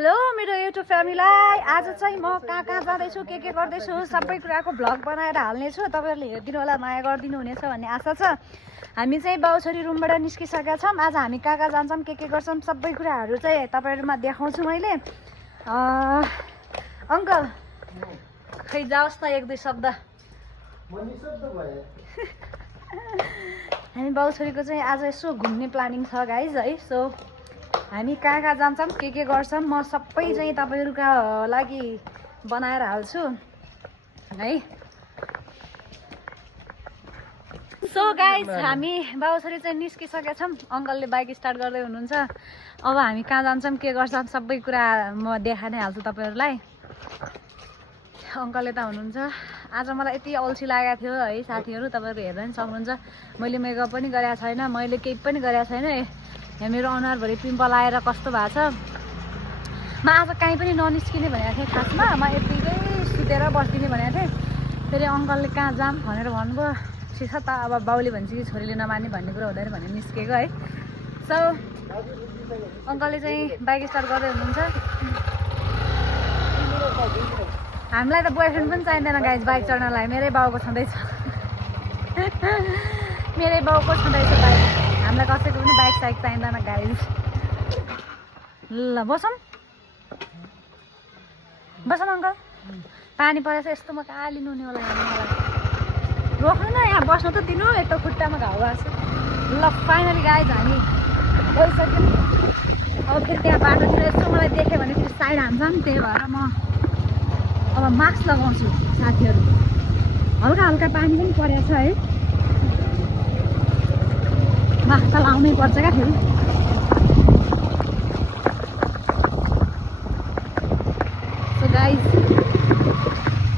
Hello मेरो YouTube फ्यामिलीलाई आज चाहिँ म कहाँ कहाँ जाँदैछु के गर्दैछु सबै कुराको भ्लग बनाएर हाल्नेछु। तपाईहरुले हेर्दिनु होला, माया गरिदिनु हुनेछ भन्ने आशा छ। हामी चाहिँ बाउछोरी रुमबाट निस्किसकेका छौं। आज हामी कहाँ कहाँ जान्छौं के गर्छौं सबै कुराहरू चाहिँ तपाईहरुमा देखाउँछु मैले। अंकल खै जाओस् न एक दुई शब्द। हामी बाउछोरीको चाहिँ आज यसो घुम्ने प्लानिङ छ गाइज है। सो हामी कहाँ कहाँ जान्छौं के गर्छौं म सबै चाहिँ तपाईहरुका लागि बनाएर हाल्छु है। सो गाइज हामी बाउछोरी चाहिँ निस्किसकेका छौं। अंकलले बाइक स्टार्ट गर्दै हुनुहुन्छ। अब हामी कहाँ जान्छौं के गर्छौं सबै कुरा म देखाइ नै हाल्छु तपाईहरुलाई। अंकल यता हुनुहुन्छ। आज मलाई यति अल्छी लागेको थियो है साथीहरु, तपाईहरु हेर्न पनि सक्नुहुन्छ। मैले मेकअप पनि गरेको छैन, मैले केही पनि गरेको छैन। यहाँ मेरो अनुहारभरि पिम्पल आएर कस्तो भएको छ। म आज कहीँ पनि ननिस्किने भनेको थिएँ खासमा। म यतिकै सुतेर बस्दिने भनेको थिएँ। फेरि अंकलले कहाँ जाम भनेर भन्नुभयो। ठिक छ त, अब बाउले भन्छ कि छोरीले नमान्ने भन्ने कुरा हुँदैन भने निस्केको है। सो अंकलले चाहिँ बाइक स्टार्ट गर्दै हुनुहुन्छ। हामीलाई त बोयफ्रेन्ड पनि चाहिँदैन गाइज बाइक चढ्नलाई, मेरै बाउको छँदैछ। मेरै बाउको छँदैछ बाइक, हामीलाई कसैको पनि बाइक साइक चाहिँदैन गाइज। ल बसौँ बसौँ अंकल। पानी परेछ यस्तो म कहाँ लिनु हुने होला। रोक्नु न, यहाँ बस्नु त दिनु, यस्तो खुट्टामा घाउ भएको छ। ल फाइनली गाइज हामी गइसक्यौँ। अब फेरि त्यहाँ बाटोतिर यस्तो मलाई देख्यो भने फेरि साइड हान्छ नि, त्यही भएर म अब मास्क लगाउँछु साथीहरु। हल्का हल्का पानी पनि परेको छ है, मास्क त लाउनै पर्छ क्या फेरि। सो गाइज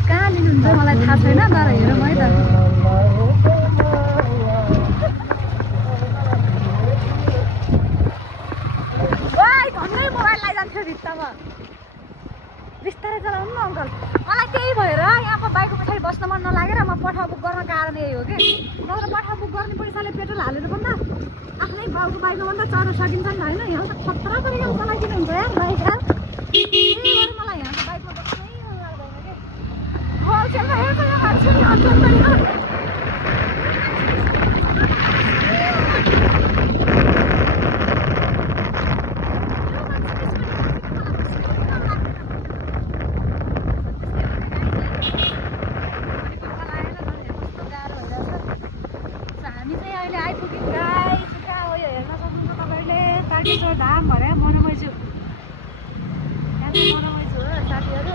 कहाँ लिनुहुन्छ मलाई थाहा छैन, तर हेरौँ है त। भन्दै मोबाइल लैजान्थ्यो भित्तामा। बिस्तारै चलाउनु न अंकल। मलाई त्यही भएर यहाँको बाइकको पछाडि बस्न मन नलागेर म पठाउ बुक गर्न कारण यही हो कि। नत्र पठाउ बुक गर्ने पैसाले पेट्रोल हालेर भन्दा आफ्नै बाउको बाइकमा भन्दा चढ्न सकिन्छ नि त होइन। यहाँ त खतरा गरेर चलाइदिनु हुन्छ यार बाइक यार। त्यही भएर मलाई यहाँको बाइकमा बस्नै मन लाग्दैन कि। होलसेलमा हेर्छ यहाँ मान्छे नि अचम्म। धाम भरे मनोमैछु यहाँ चाहिँ मनोमैछु हो साथीहरु।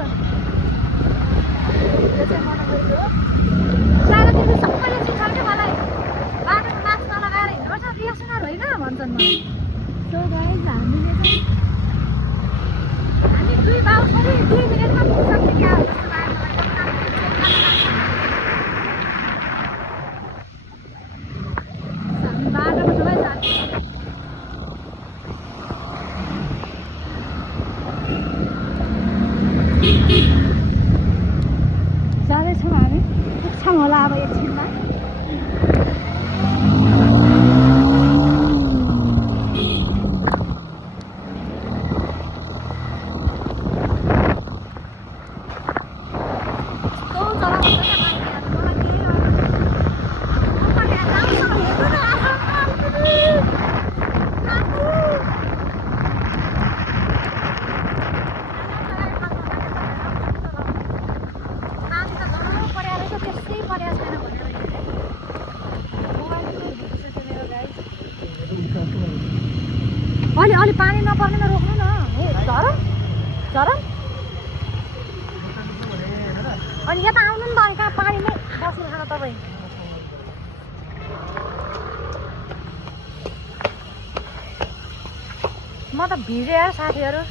यो चाहिँ मनोमैछु हो। सारातिर सबैले चिन्छन् क्या मलाई। बाटोमा मास्क नलगाएर हिँड्नुपर्छ रियासनर होइन भन्छन् मलाई। सो गाइज हामीले दुई बाउछोरी 2 मिनेटमा पुग्छौँ क्या जस्तो लाग्यो मलाई। हामी बाटोमा छौँ है साथी। जाँदैछौँ हामी, पुग्छौँ होला अब एकछिनमा। अलि पानी नपर्नेमा रोक्नु न। झरम झरम अनि यता आउनु नि त। कहाँ पानी नै बस्नु खान तपाईँ। म त भिजे साथीहरु।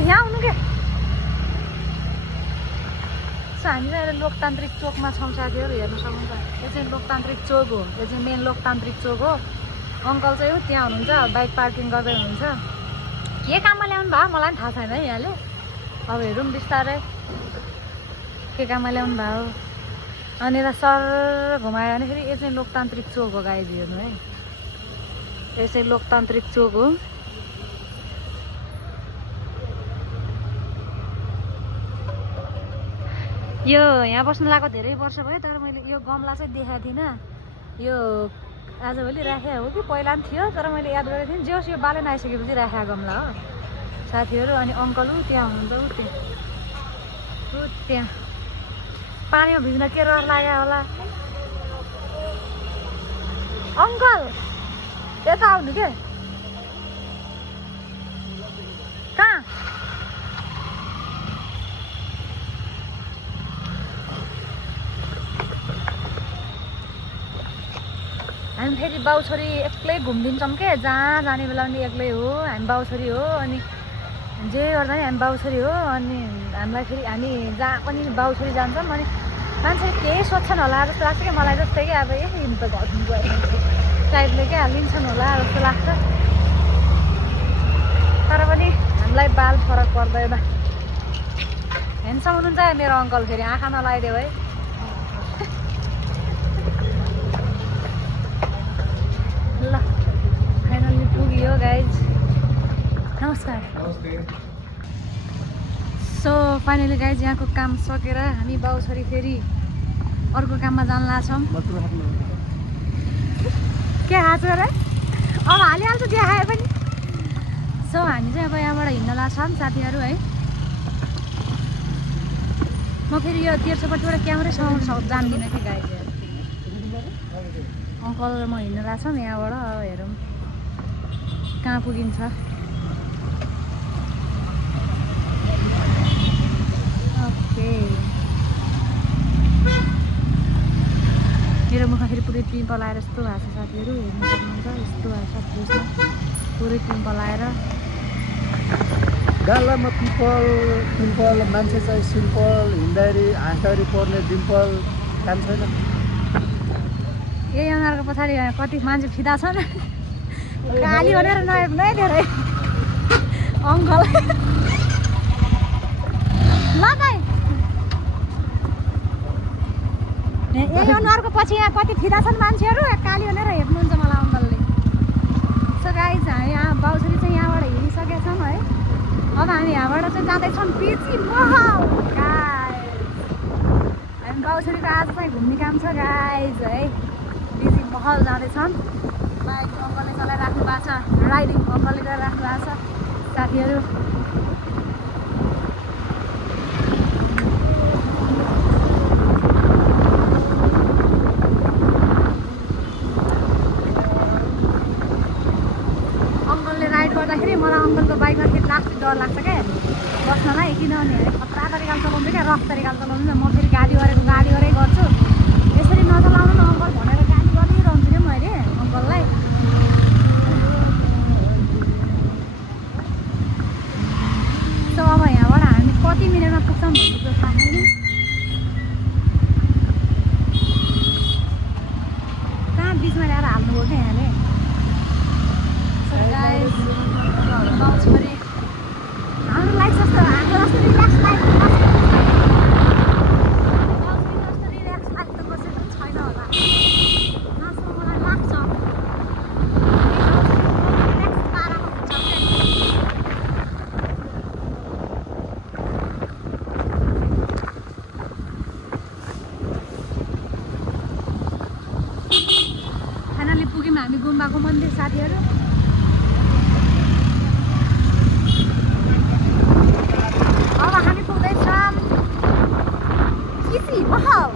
यहाँ आउनु के। हामी चाहिँ लोकतान्त्रिक चोकमा छौँ साथीहरु, हेर्न सक्नुहुन्छ। यो चाहिँ लोकतान्त्रिक चोक हो, यो चाहिँ मेन लोकतान्त्रिक चोक हो। अंकल चाहिँ त्यहाँ हुनुहुन्छ, बाइक पार्किङ गर्दै हुनुहुन्छ। के काममा ल्याउनु भयो मलाई पनि थाहा छैन है यहाँले। अब हेरौँ बिस्तारै के काममा ल्याउनु भयो। अनि यता सर घुमायो भने फेरि यो चाहिँ लोकतान्त्रिक चोक हो गाइज, हेर्नु है। यो चाहिँ लोकतान्त्रिक चोक हो। यो यहाँ बस्न लागेको धेरै वर्ष भयो, तर मैले यो गमला चाहिँ देखाएको थिइनँ। यो आजभोलि राखेको हो कि पहिला पनि थियो, तर मैले याद गरेको थिएँ। जोस् यो बालन आइसकेपछि राखेको गमला हो साथीहरू। अनि अङ्कल ऊ त्यहाँ हुनुहुन्छ, ऊ त्यहाँ पानीमा भिज्न के रहर लाग्यो होला। अङ्कल यता आउनु के? कहाँ? हामी फेरि बाउछोरी एक्लै घुमिदिन्छौँ के, जहाँ जाने बेला पनि एक्लै हो। हामी बाउछोरी हो, अनि जे गर्दा पनि हामी बाउछोरी हो। अनि हामीलाई फेरि हामी जहाँ पनि बाउछोरी जान्छौँ। अनि मान्छे केही सोध्छन् होला जस्तो लाग्छ क्या मलाई, जस्तै कि अब हिँड्नु त घरमा गयो टाइपले क्या लिन्छन् होला जस्तो लाग्छ। तर पनि हामीलाई बाल फरक पर्दैन। ह्यान्डसम हुनुहुन्छ मेरो अङ्कल, फेरि आँखा नलाइदियो है। ल फाइनली पुग्यो गाइज, नमस्कार। सो फाइनली गाइज यहाँको काम सकेर हामी बाउछोरी फेरि अर्को काममा जान लाग्छौँ। के हाल्छ र? अब हालिहाल्छ देखायो पनि। सो हामी चाहिँ अब यहाँबाट हिँड्न लाग्छौँ साथीहरू है। म फेरि यो तेर्सोपट्टिबाट क्यामेरै जान्दिनँ कि गाइज। अङ्कल म हिँड्न लाग्छौँ यहाँबाट, अब हेरौँ कहाँ पुगिन्छ। ओके मेरो मुखमा फेरि पुरै पिम्पल आएर यस्तो भएको छ साथीहरू, हेर्नु सक्नुहुन्छ यस्तो भएको छ फेसमा पुरै पिम्पल आएर। गालामा पिम्पल मान्छे चाहिँ सिम्पल, हिँड्दाखेरि हाँस्दाखेरि पर्ने डिम्पल काम छैन। यही अनुहारको पछाडि कति मान्छे फिदा छन् काली भनेर नहेर्नु है धेरै अङ्कल। ल भाइ यही अनुहारको पछि यहाँ कति फिदा छन् मान्छेहरू, काली भनेर हेर्नुहुन्छ मलाई अङ्कलले। सो गाइज हामी यहाँ बाउछोरी चाहिँ यहाँबाट हिँडिसकेका छौँ है। अब हामी यहाँबाट चाहिँ जाँदैछौँ पिजी महल गाइज। हामी बाउछोरीको आज चाहिँ घुम्ने काम छ गाइज है। पिजी महल जाँदैछौँ। बाइक अङ्कलले चलाइराख्नु भएको छ, राइडिङ अङ्कलले गरिराख्नु भएको छ साथीहरू। अङ्कलले राइड गर्दाखेरि मलाई अङ्कलको बाइकमा फेरि लास्ट डर लाग्छ क्या बस्नलाई, किनभने खतरा तरिकाले चलाउँछ क्या, रफ तरिकाले चलाउँछ। म फेरि गाडी गरेरै गर्छु। यसरी नचलाउनु न अङ्कल भनेर गाडी गरिरहन्छु क्या मैले अङ्कललाई। सो अब यहाँबाट हामी कति मिनटमा पुग्छौँ भन्ने त्यो थाहा छैन। कहाँ बिचमा ल्याएर हाल्नुभयो क्या यहाँले। बाउछोरी हाम्रो लाइफ जस्तो हाम्रो जस्तो रिल्याक्स लाइफ जस्तो रिल्याक्स लाइफ त कसैको छैन होला जस्तो मलाई लाग्छ। रिल्याक्स पारामा हुन्छ फाइनली पुग्यौँ हामी गुम्बाको मन्दिर साथीहरू। अब हामी पुग्दैछौँ पिजी महल।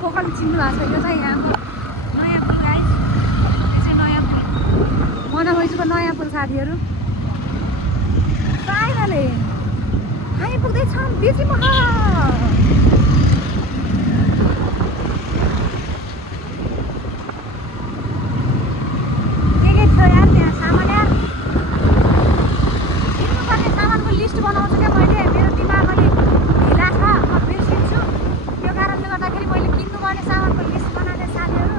को पनि चिन्नु भएको छ, यो चाहिँ यहाँको नयाँ पुल गाइस। यो चाहिँ नयाँ पुल, मनामैजुको नयाँ पुल साथीहरू। फाइनली हामी पुग्दैछौँ पिजी महल। के थियो यार त्यहाँ सामान यार, किन्नुपर्ने सामानको लिस्ट बनाउँछु क्या मैले। मेरो दिमाग अलिक ढिला छ, म बिर्सिन्छु। त्यो कारणले गर्दाखेरि मैले किन्नुपर्ने सामानको लिस्ट बनाएको साथीहरू।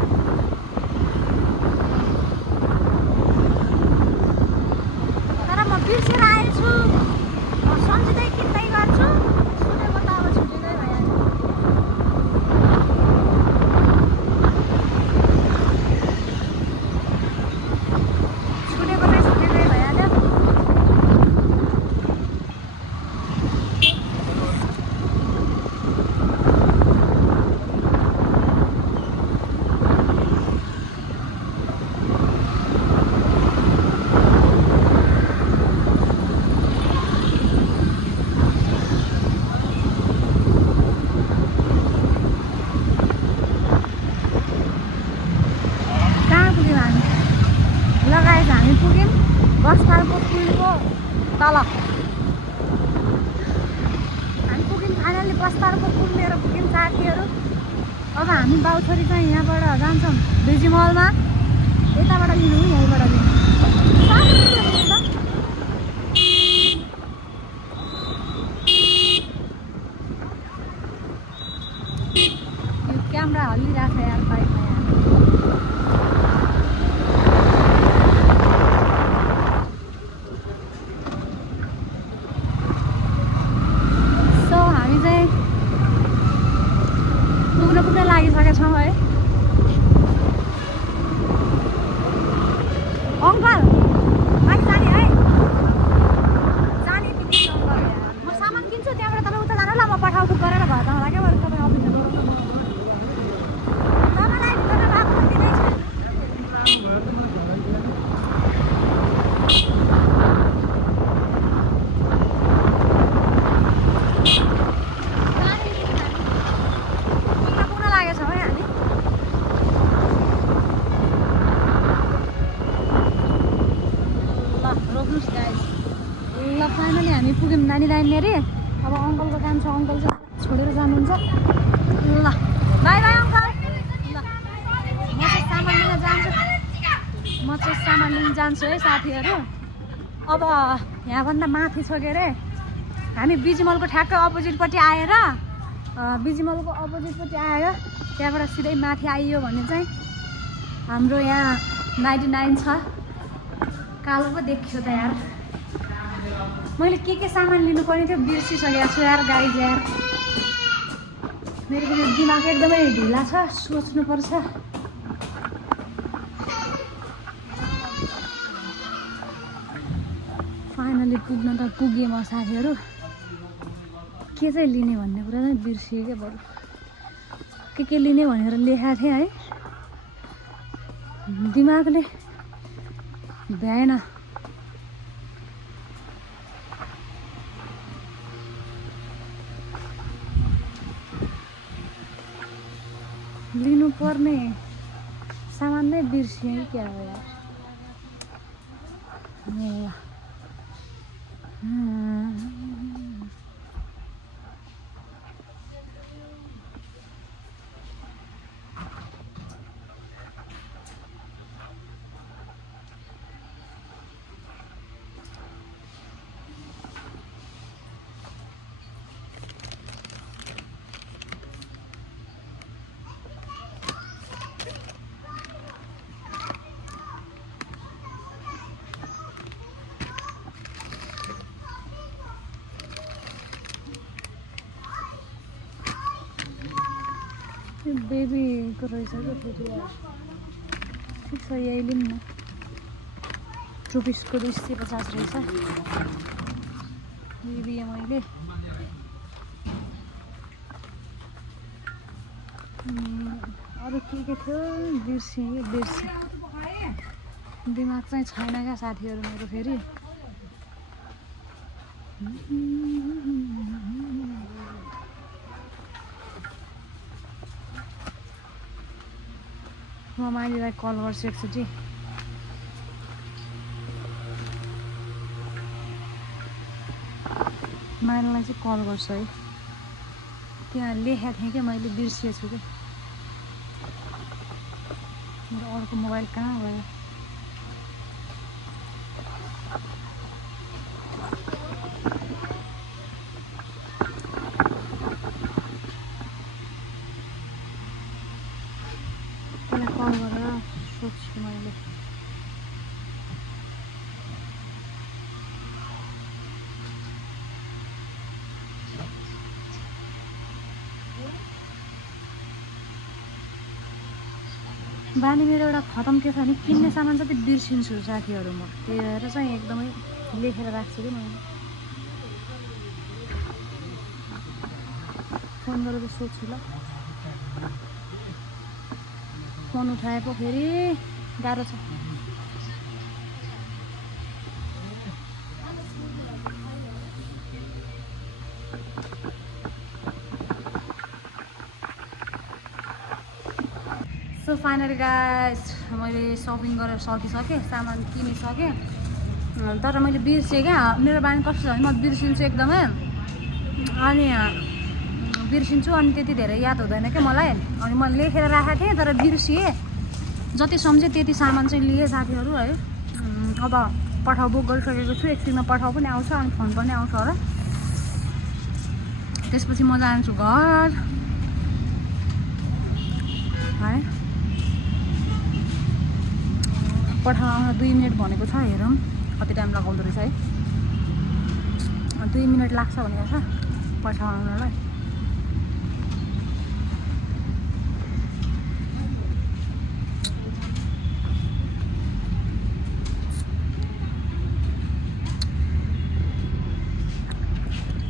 तर म बिर्सेर आएछु, म सम्झिँदै किन्दै गर्छु। सुनेको त अब छुट्टिँदै भइहाल्छ। गाइस हामी पुग्यौँ बस्तारको पुलको तल। हामी पुग्यौँ फाइनली बस्तारको पुल लिएर पुग्यौँ साथीहरू। अब हामी बाउछोरी चाहिँ यहाँबाट जान्छौँ बिजी मलमा। यताबाट लिनु यहीँबाट लिनु। यो क्यामेरा हल्लिरहेको छ यार बाइकमा यार। सो हामी चाहिँ पुग्न लागिसकेका छौँ है। अङ्कल माथि जाने है, जाने बित्तिकै अङ्कल यार म सामान किन्छु त्यहाँबाट तपाईँ उता जानु ल, म पठाउँछु गरेर भयो त होला क्या बरु तपाईँ अफिसमा तपाईँलाई भित्र भएको दिँदै छैन। पुग्न लागेको छौँ है हामी। रोक्नुहोस् गाइस। ल फाइनली हामी पुग्यौँ नानीलाई लिएर। अब अङ्कलको काम छ, अङ्कल चाहिँ छोडेर जानुहुन्छ। ल बाई बाई अङ्कल। ल म चाहिँ सामान लिन जान्छु है साथीहरू। अब यहाँभन्दा माथि छ के अरे, हामी बिजीमलको ठ्याक्कै अपोजिटपट्टि आएर बिजीमलको अपोजिटपट्टि आएर त्यहाँबाट सिधै माथि आइयो भने चाहिँ हाम्रो यहाँ 99 छ। कालो पो देखियो त यार। मैले के सामान लिनुपर्ने थियो बिर्सिसकेको छु यार गाइज यार। मेरो पनि दिमाग एकदमै ढिला छ, सोच्नुपर्छ। फाइनली पुग्न त पुगेँ म साथीहरू। के चाहिँ लिने भन्ने कुरा चाहिँ बिर्सिएँ क्या बरु। के लिने भनेर लेखाएको थिएँ है, दिमागले भ्याएन। लिनुपर्ने सामान नै बिर्सिएँ क्या हो यार। बेबीको रहेछ क्या फेरि यार। ठिक छ यही लिऊँ न। रुपिसको 250 रहेछ। लिएँ मैले। अरू के थियो बिर्सेँ। दिमाग चाहिँ छैन क्या साथीहरू मेरो फेरि। म माइलीलाई कल गर्छु एकचोटि। माइलीलाई चाहिँ कल गर्छु है। त्यहाँ लेखेको थिएँ कि मैले बिर्सिएछु क्या। मेरो अर्को मोबाइल कहाँ गयो? त्यसलाई कल गरेर सोध्छु मैले। बानी मेरो एउटा खतम के छ भने किन्ने सामान जति बिर्सिन्छु साथीहरू म। त्यही भएर चाहिँ एकदमै लेखेर राख्छु कि मैले। फोन गरेर सोध्छु ल। फोन उठाए पो फेरि गाह्रो छ। सो फाइनली गाइस मैले सपिङ गरेर सकिसकेँ, सामान किनिसकेँ। तर मैले बिर्सेँ क्या, मेरो बानी कस्तो छ भने म बिर्सिन्छु एकदमै। अनि बिर्सिन्छु अनि त्यति धेरै याद हुँदैन क्या मलाई। अनि मैले लेखेर राखेको थिएँ तर बिर्सिएँ। जति सम्झेँ त्यति सामान चाहिँ लिएँ साथीहरू है। अब पठाउ बुक गरिसकेको छु, एकछिनमा पठाउ पनि आउँछ अनि फोन पनि आउँछ होला। त्यसपछि म जान्छु घर है। पठाउन 2 मिनट भनेको छ, हेरौँ कति टाइम लगाउँदो रहेछ है। 2 मिनट लाग्छ भनेको छ पठाउनलाई।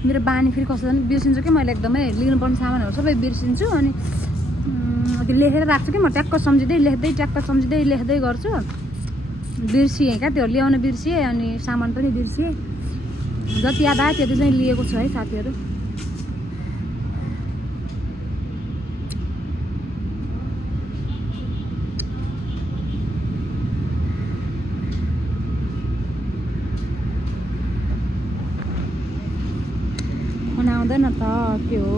मेरो बानी फेरि कस्तो छ भने बिर्सिन्छु कि मैले एकदमै लिनुपर्ने सामानहरू सबै बिर्सिन्छु। अनि त्यो लेखेर राख्छु कि म ट्याक्क सम्झिँदै लेख्दै गर्छु। बिर्सिएँ क्या, त्यो ल्याउन बिर्सिएँ अनि सामान पनि बिर्सिएँ। जति याद आयो त्यति चाहिँ लिएको छु है साथीहरू। आउँदैन त के हो।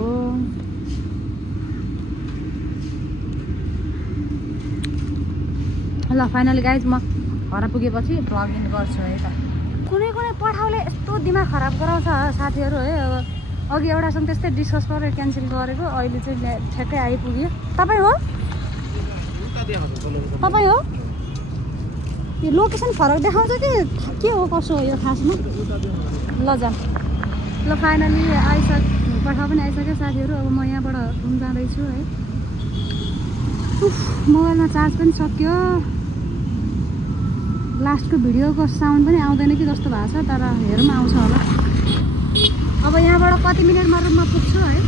ल फाइनली गाइज म घर पुगेपछि भ्लग इन गर्छु है त। कुनै पठाउले यस्तो दिमाग खराब गराउँछ साथीहरू है। अब अघि एउटासँग त्यस्तै डिस्कस गरेर क्यान्सल गरेको, अहिले चाहिँ ठ्याक्कै आइपुग्यो। तपाईँ हो यो लोकेसन फरक देखाउँछ कि के हो कसो हो यो खासमा। ल जा ल फाइनली पठाउ पनि आइसक्यो साथीहरू। अब म यहाँबाट घुम जाँदैछु है। मोबाइलमा चार्ज पनि सक्यो। लास्टको भिडियोको साउन्ड पनि आउँदैन कि जस्तो भएको छ, तर हेरौँ आउँछ होला। अब यहाँबाट कति मिनटमा रुममा पुग्छु है।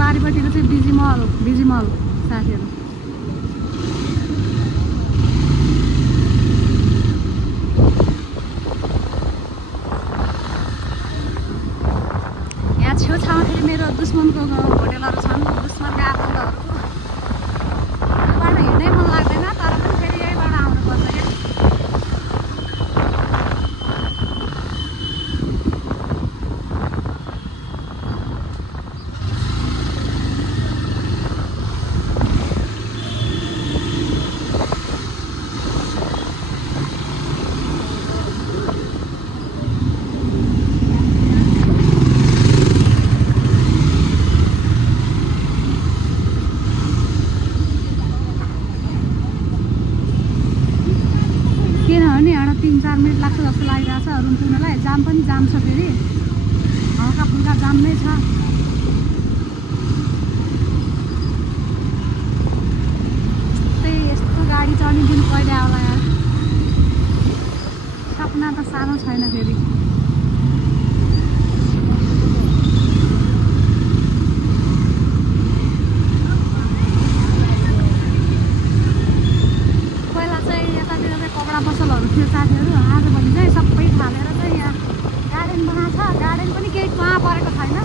पारिपट्टिको चाहिँ बिजी मल साथीहरू। यहाँ छेउछाउमा फेरि मेरो दुश्मनको होटेलहरू छन्, दुश्मनका आफन्तहरू। यहाँबाट हिँड्नै मन लाग्दैन, तर पनि फेरि यहीँबाट आउनुपर्छ क्या। किनभने एउटा 3-4 मिनट लाग्छ जस्तो लागिरहेको छ रुम पुग्नलाई। जाम पनि जाम छ, फेरि हल्का फुल्का जाम नै छ। त्यही यस्तो गाडी चढ्ने दिन कहिले आउला यार। सपना त सानो छैन फेरि। कपडा पसलहरू थियो साथीहरू। आजभोलि चाहिँ सबै थालेर चाहिँ यहाँ गार्डन बनाएको छ। गार्डन पनि केही कहाँ परेको छैन,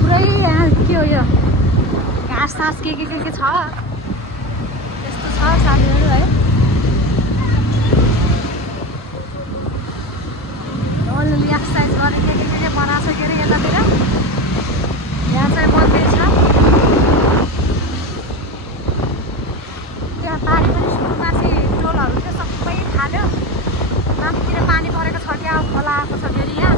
पुरै यहाँ के हो यो घाँस सास के छ त्यस्तो छ साथीहरू है। अलिअलि एक्सर्साइज गरेर के बनाएको छ के अरे यतातिर। यहाँ चाहिँ मन्दिर छ। त्यहाँ पारी पनि सुरुमा चाहिँ टोलहरू थियो, सबै थाल्यो। माथितिर पानी परेको छ क्या, खोला आएको छ फेरि यहाँ।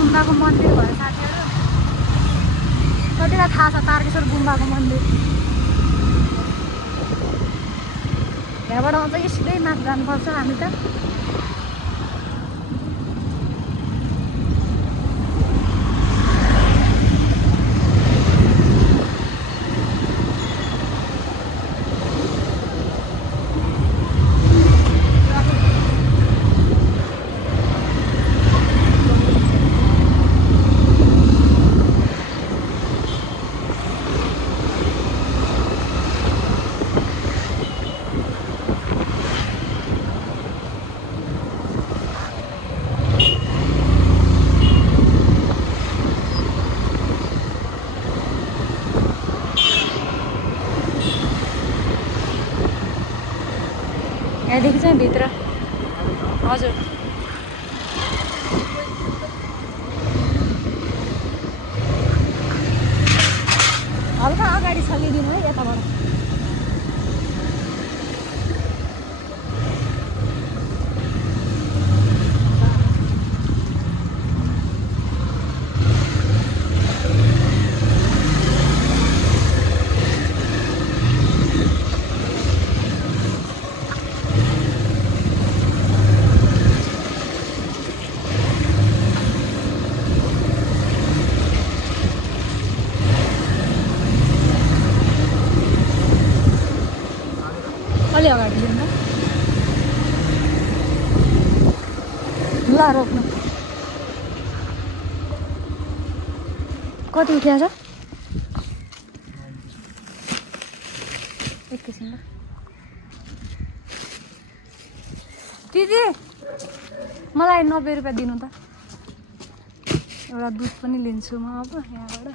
गुम्बाको मन्दिर भयो साथीहरू। कतिलाई थाहा छ तारकेश्वर गुम्बाको मन्दिर। यहाँबाट चाहिँ सिधै माथि जानुपर्छ हामी त। ल्याइदिनु है यताबाट अलि अगाडि लिनु ल रोक्नु कति उठ्या छ एकैछिन ल दिदी मलाई 90 रुपियाँ दिनु त एउटा दुध पनि लिन्छु म अब यहाँबाट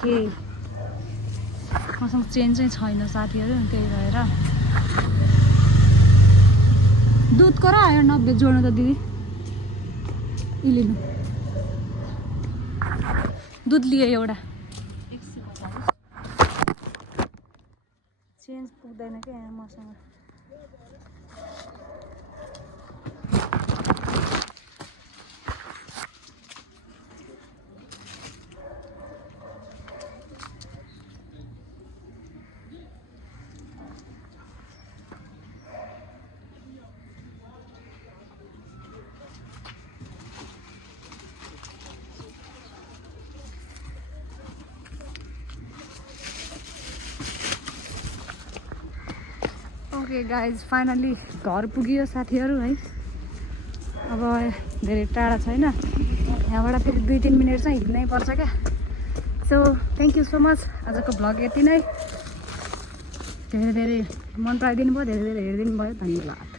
ओके मसँग चेन्ज चाहिँ छैन साथीहरू त्यही भएर दुधको र आयो 90 जोड्नु त दिदी यी लिनु दुध लिए एउटा चेन्ज पुग्दैन क्या यहाँ मसँग ओके गाइज फाइनली घर पुगियो साथीहरू है अब धेरै टाढा छैन यहाँबाट फेरि 2-3 मिनट चाहिँ हिँड्नै पर्छ क्या so thank you so much आजको भ्लग यति नै धेरै धेरै मन पराइदिनु भयो धेरै धेरै हेरिदिनु भयो धन्यवाद